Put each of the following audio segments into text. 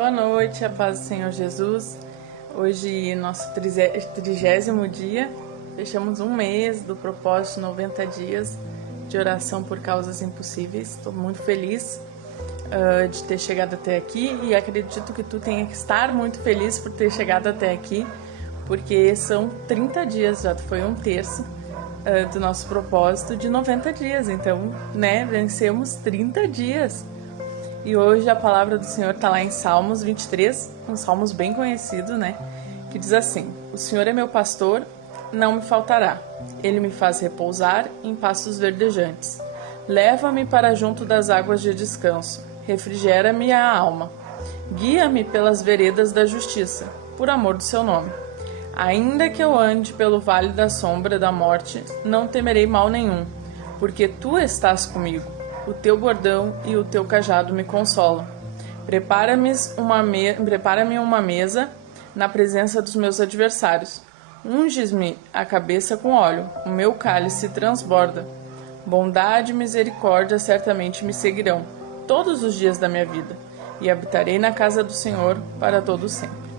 Boa noite, a paz do Senhor Jesus. Hoje, nosso 30º dia, fechamos um mês do propósito 90 dias de oração por causas impossíveis. Estou muito feliz de ter chegado até aqui e acredito que tu tenha que estar muito feliz por ter chegado até aqui, porque são 30 dias, já foi um terço do nosso propósito de 90 dias. Então, vencemos 30 dias. E hoje a palavra do Senhor está lá em Salmos 23, um Salmos bem conhecido, que diz assim: O Senhor é meu pastor, não me faltará. Ele me faz repousar em pastos verdejantes. Leva-me para junto das águas de descanso. Refrigera-me a alma. Guia-me pelas veredas da justiça, por amor do seu nome. Ainda que eu ande pelo vale da sombra da morte, não temerei mal nenhum, porque tu estás comigo. O teu bordão e o teu cajado me consolam. Prepara-me uma mesa na presença dos meus adversários. Unges-me a cabeça com óleo, o meu cálice transborda. Bondade e misericórdia certamente me seguirão todos os dias da minha vida, e habitarei na casa do Senhor para todo sempre.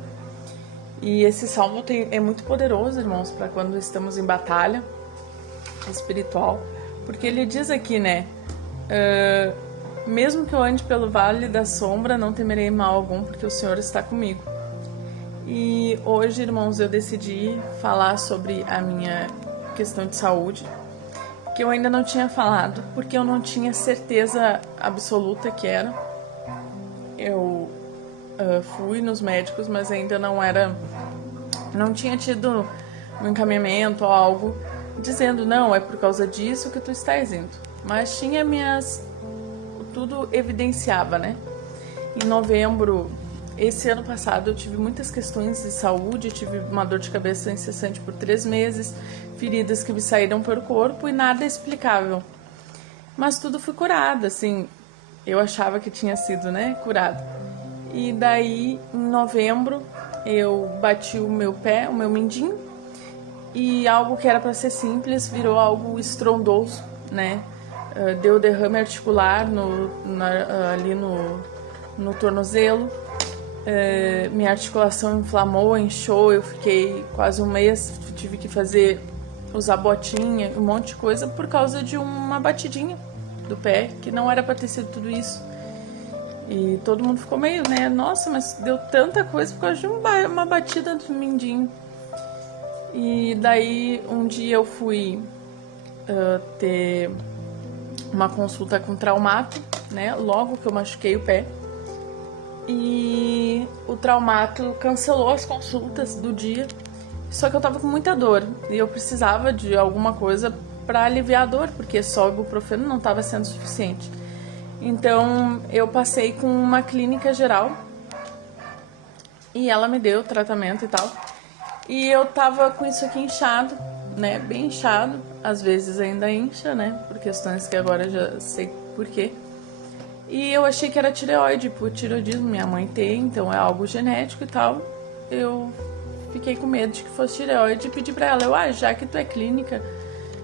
E esse salmo é muito poderoso, irmãos, para quando estamos em batalha espiritual, porque ele diz aqui, mesmo que eu ande pelo vale da sombra, não temerei mal algum, porque o Senhor está comigo. E hoje, irmãos, eu decidi falar sobre a minha questão de saúde, que eu ainda não tinha falado, porque eu não tinha certeza absoluta que era. Eu fui nos médicos, mas ainda não tinha tido um encaminhamento ou algo dizendo, não, é por causa disso que tu estás indo. Mas tinha tudo evidenciava, Em novembro, esse ano passado, eu tive muitas questões de saúde, tive uma dor de cabeça incessante por 3 meses, feridas que me saíram pelo corpo e nada explicável. Mas tudo foi curado, assim, eu achava que tinha sido, curado. E daí, em novembro, eu bati o meu pé, o meu mindinho, e algo que era para ser simples virou algo estrondoso, Deu derrame articular ali no tornozelo. Minha articulação inflamou, inchou, eu fiquei quase um mês, tive que usar botinha, um monte de coisa por causa de uma batidinha do pé, que não era para ter sido tudo isso. E todo mundo ficou meio, nossa, mas deu tanta coisa por causa de uma batida do mindinho. E daí um dia eu fui ter uma consulta com traumato, logo que eu machuquei o pé. E o traumato cancelou as consultas do dia, só que eu tava com muita dor e eu precisava de alguma coisa para aliviar a dor, porque só o ibuprofeno não estava sendo suficiente. Então eu passei com uma clínica geral e ela me deu tratamento e tal. E eu tava com isso aqui inchado, bem inchado, às vezes ainda incha, por questões que agora eu já sei por quê. E eu achei que era tireoide, por tireoidismo, minha mãe tem, então é algo genético e tal. Eu fiquei com medo de que fosse tireoide e pedi pra ela, já que tu é clínica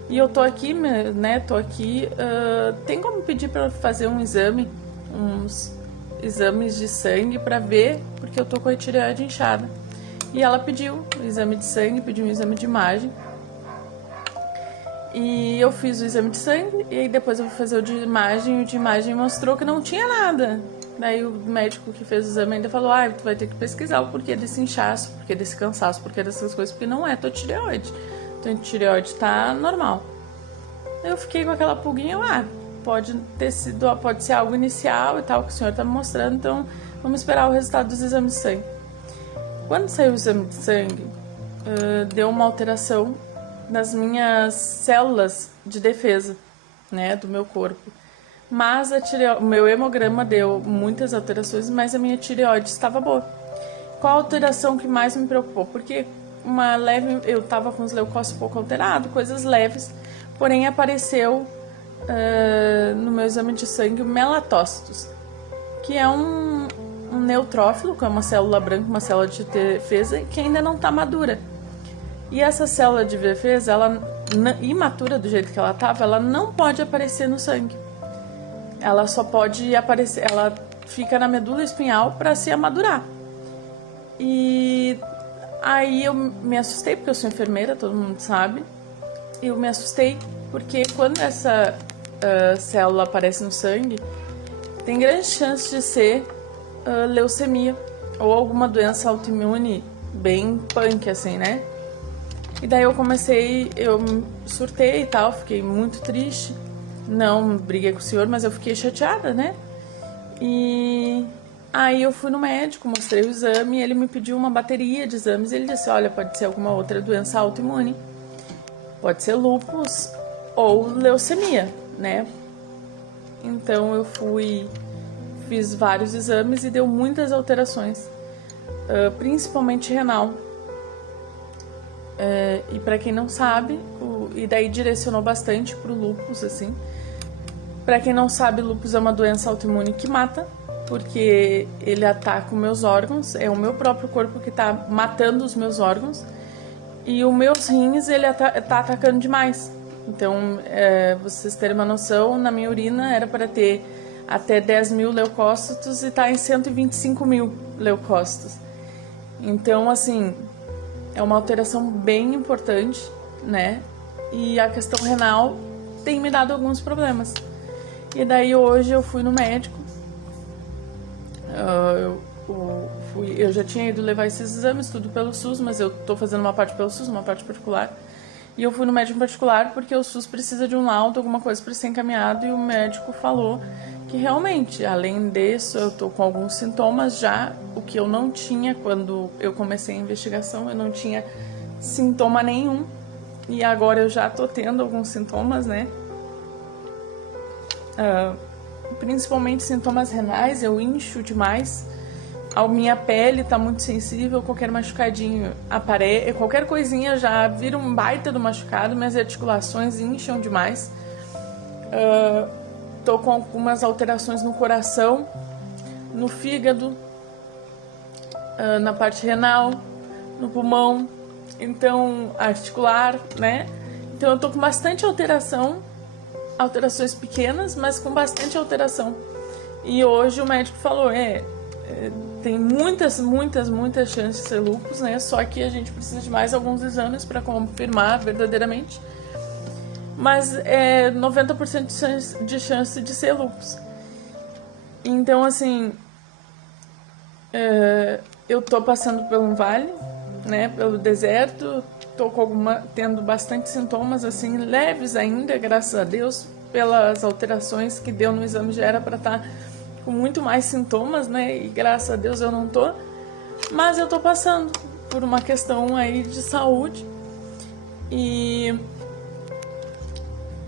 e eu tô aqui, tem como pedir pra fazer uns exames de sangue pra ver, porque eu tô com a tireoide inchada. E ela pediu o exame de sangue, pediu um exame de imagem. E eu fiz o exame de sangue e aí depois eu fui fazer o de imagem. O de imagem mostrou que não tinha nada. Daí o médico que fez o exame ainda falou, tu vai ter que pesquisar o porquê desse inchaço, porquê desse cansaço, porquê dessas coisas, porque não é tua tireoide. Tua tireoide tá normal. Eu fiquei com aquela pulguinha, pode ser algo inicial e tal, que o senhor tá me mostrando, então vamos esperar o resultado dos exames de sangue. Quando saiu o exame de sangue, deu uma alteração nas minhas células de defesa, do meu corpo. Mas o meu hemograma deu muitas alterações, mas a minha tireoide estava boa. Qual a alteração que mais me preocupou? Porque eu estava com os leucócitos pouco alterados, coisas leves, porém apareceu no meu exame de sangue o melatócitos, que é um neutrófilo, que é uma célula branca, uma célula de defesa que ainda não está madura. E essa célula de defesa, ela imatura do jeito que ela estava, ela não pode aparecer no sangue. Ela só pode aparecer, ela fica na medula espinhal para se amadurar. E aí eu me assustei, porque eu sou enfermeira, todo mundo sabe. Eu me assustei porque quando essa célula aparece no sangue, tem grande chance de ser leucemia ou alguma doença autoimune bem punk, assim, né? E daí eu surtei e tal, fiquei muito triste. Não briguei com o senhor, mas eu fiquei chateada, né? E aí eu fui no médico, mostrei o exame, ele me pediu uma bateria de exames e ele disse, olha, pode ser alguma outra doença autoimune, pode ser lúpus ou leucemia, né? Então eu fiz vários exames e deu muitas alterações, principalmente renal. E para quem não sabe, e daí direcionou bastante pro lúpus, assim. Para quem não sabe, lúpus é uma doença autoimune que mata, porque ele ataca os meus órgãos, é o meu próprio corpo que tá matando os meus órgãos, e os meus rins ele tá atacando demais. Então, vocês terem uma noção, na minha urina era para ter até 10 mil leucócitos e tá em 125 mil leucócitos. Então, assim, é uma alteração bem importante, né? E a questão renal tem me dado alguns problemas. E daí hoje eu fui no médico. Eu já tinha ido levar esses exames, tudo pelo SUS, mas eu tô fazendo uma parte pelo SUS, uma parte particular. E eu fui no médico particular porque o SUS precisa de um laudo, alguma coisa para ser encaminhado, e o médico falou que realmente, além disso, eu tô com alguns sintomas já, o que eu não tinha quando eu comecei a investigação, eu não tinha sintoma nenhum, e agora eu já tô tendo alguns sintomas, né? Principalmente sintomas renais, eu incho demais, a minha pele tá muito sensível, qualquer machucadinho qualquer coisinha já vira um baita do machucado, minhas articulações incham demais. Tô com algumas alterações no coração, no fígado, na parte renal, no pulmão, então articular, né? Então eu tô com bastante alterações pequenas, mas com bastante alteração. E hoje o médico falou, tem muitas chances de ser lúpus, né? Só que a gente precisa de mais alguns exames para confirmar verdadeiramente. Mas é 90% de chance de ser lúpus. Então, assim, eu tô passando por um vale, né? Pelo deserto, tô tendo bastante sintomas, assim, leves ainda, graças a Deus, pelas alterações que deu no exame, já era para estar com muito mais sintomas, né? E graças a Deus eu não tô. Mas eu tô passando por uma questão aí de saúde.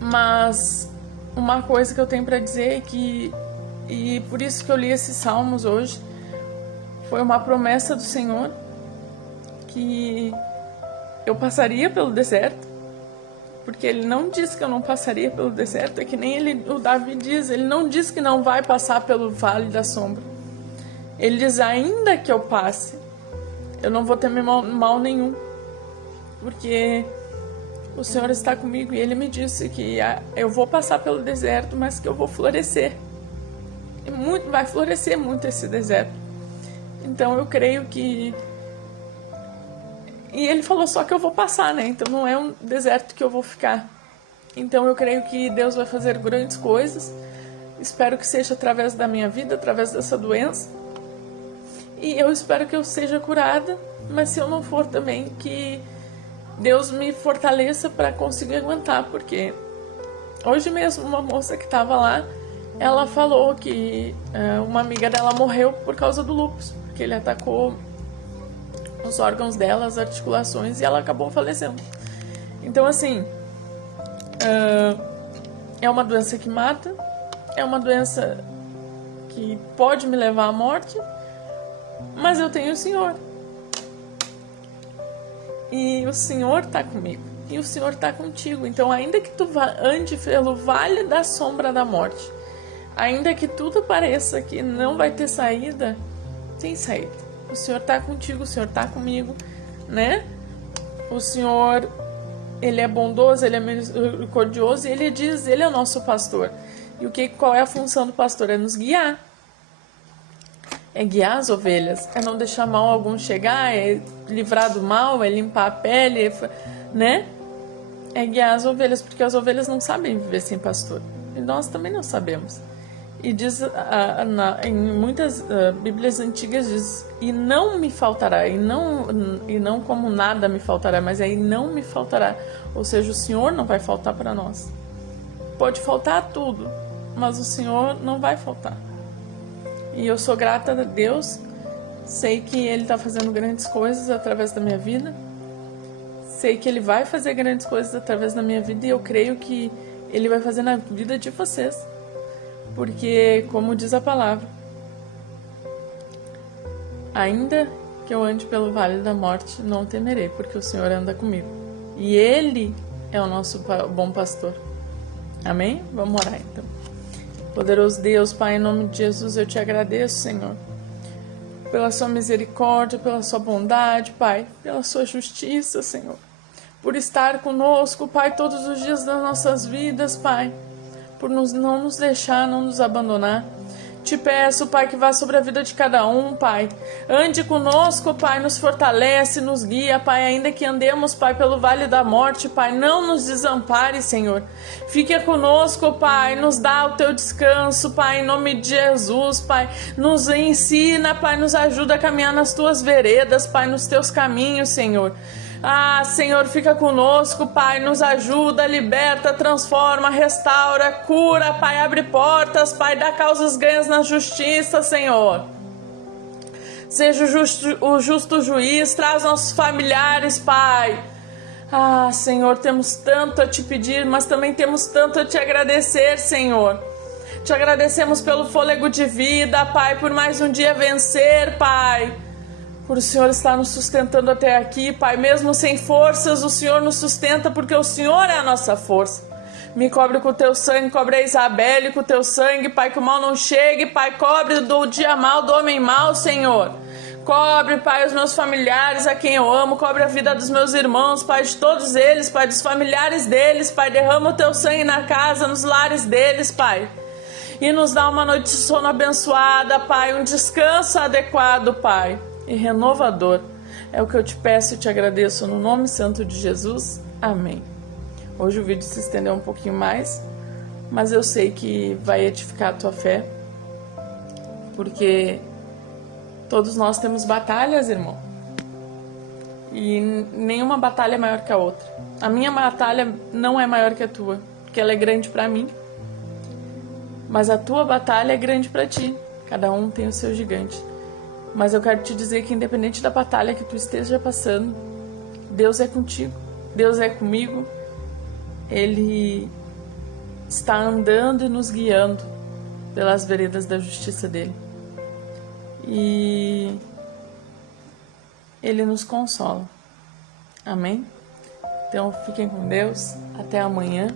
Mas uma coisa que eu tenho para dizer é que, e por isso que eu li esses salmos hoje, foi uma promessa do Senhor que eu passaria pelo deserto, porque ele não disse que eu não passaria pelo deserto, é que nem o Davi diz, ele não diz que não vai passar pelo vale da sombra. Ele diz, ainda que eu passe, eu não vou ter mal nenhum, porque o Senhor está comigo, e Ele me disse que eu vou passar pelo deserto, mas que eu vou florescer. E vai florescer muito esse deserto. Então eu creio que... E Ele falou só que eu vou passar, né? Então não é um deserto que eu vou ficar. Então eu creio que Deus vai fazer grandes coisas. Espero que seja através da minha vida, através dessa doença. E eu espero que eu seja curada, mas se eu não for também, que Deus me fortaleça para conseguir aguentar, porque hoje mesmo uma moça que estava lá, ela falou que uma amiga dela morreu por causa do lúpus, porque ele atacou os órgãos dela, as articulações, e ela acabou falecendo. Então, assim, é uma doença que mata, é uma doença que pode me levar à morte, mas eu tenho o Senhor. E o Senhor está comigo. E o Senhor está contigo. Então, ainda que tu ande pelo vale da sombra da morte, ainda que tudo pareça que não vai ter saída, tem saída. O Senhor está contigo, o Senhor está comigo, né? O Senhor, Ele é bondoso, Ele é misericordioso, e Ele é o nosso pastor. E qual é a função do pastor? É nos guiar. é guiar as ovelhas, é não deixar mal algum chegar, é livrar do mal, é limpar a pele, né? É guiar as ovelhas, porque as ovelhas não sabem viver sem pastor. E nós também não sabemos. E diz, em muitas Bíblias antigas diz, e não me faltará, e não como nada me faltará, mas aí não me faltará. Ou seja, o Senhor não vai faltar para nós. Pode faltar tudo, mas o Senhor não vai faltar. E eu sou grata a Deus, sei que Ele está fazendo grandes coisas através da minha vida, sei que Ele vai fazer grandes coisas através da minha vida e eu creio que Ele vai fazer na vida de vocês. Porque, como diz a palavra, ainda que eu ande pelo vale da morte, não temerei, porque o Senhor anda comigo. E Ele é o nosso bom pastor. Amém? Vamos orar então. Poderoso Deus, Pai, em nome de Jesus, eu te agradeço, Senhor, pela sua misericórdia, pela sua bondade, Pai, pela sua justiça, Senhor, por estar conosco, Pai, todos os dias das nossas vidas, Pai, por não nos deixar, não nos abandonar. Te peço, Pai, que vá sobre a vida de cada um, Pai. Ande conosco, Pai, nos fortalece, nos guia, Pai, ainda que andemos, Pai, pelo vale da morte, Pai, não nos desampare, Senhor. Fique conosco, Pai, nos dá o teu descanso, Pai, em nome de Jesus, Pai. Nos ensina, Pai, nos ajuda a caminhar nas tuas veredas, Pai, nos teus caminhos, Senhor. Ah, Senhor, fica conosco, Pai, nos ajuda, liberta, transforma, restaura, cura, Pai, abre portas, Pai, dá causas ganhas na justiça, Senhor. Seja o justo juiz, traz nossos familiares, Pai. Ah, Senhor, temos tanto a te pedir, mas também temos tanto a te agradecer, Senhor. Te agradecemos pelo fôlego de vida, Pai, por mais um dia vencer, Pai. Por o Senhor estar nos sustentando até aqui, Pai, mesmo sem forças, o Senhor nos sustenta, porque o Senhor é a nossa força. Me cobre com o teu sangue, cobre a Isabelle com o teu sangue, Pai, que o mal não chegue, Pai, cobre do dia mal, do homem mal, Senhor. Cobre, Pai, os meus familiares, a quem eu amo, cobre a vida dos meus irmãos, Pai, de todos eles, Pai, dos familiares deles, Pai, derrama o teu sangue na casa, nos lares deles, Pai. E nos dá uma noite de sono abençoada, Pai, um descanso adequado, Pai. E renovador. É o que eu te peço e te agradeço no nome santo de Jesus. Amém. Hoje o vídeo se estendeu um pouquinho mais, mas eu sei que vai edificar a tua fé, porque todos nós temos batalhas, irmão. E nenhuma batalha é maior que a outra. A minha batalha não é maior que a tua, porque ela é grande para mim. Mas a tua batalha é grande para ti. Cada um tem o seu gigante. Mas eu quero te dizer que independente da batalha que tu esteja passando, Deus é contigo, Deus é comigo. Ele está andando e nos guiando pelas veredas da justiça dele. E Ele nos consola. Amém? Então fiquem com Deus. Até amanhã.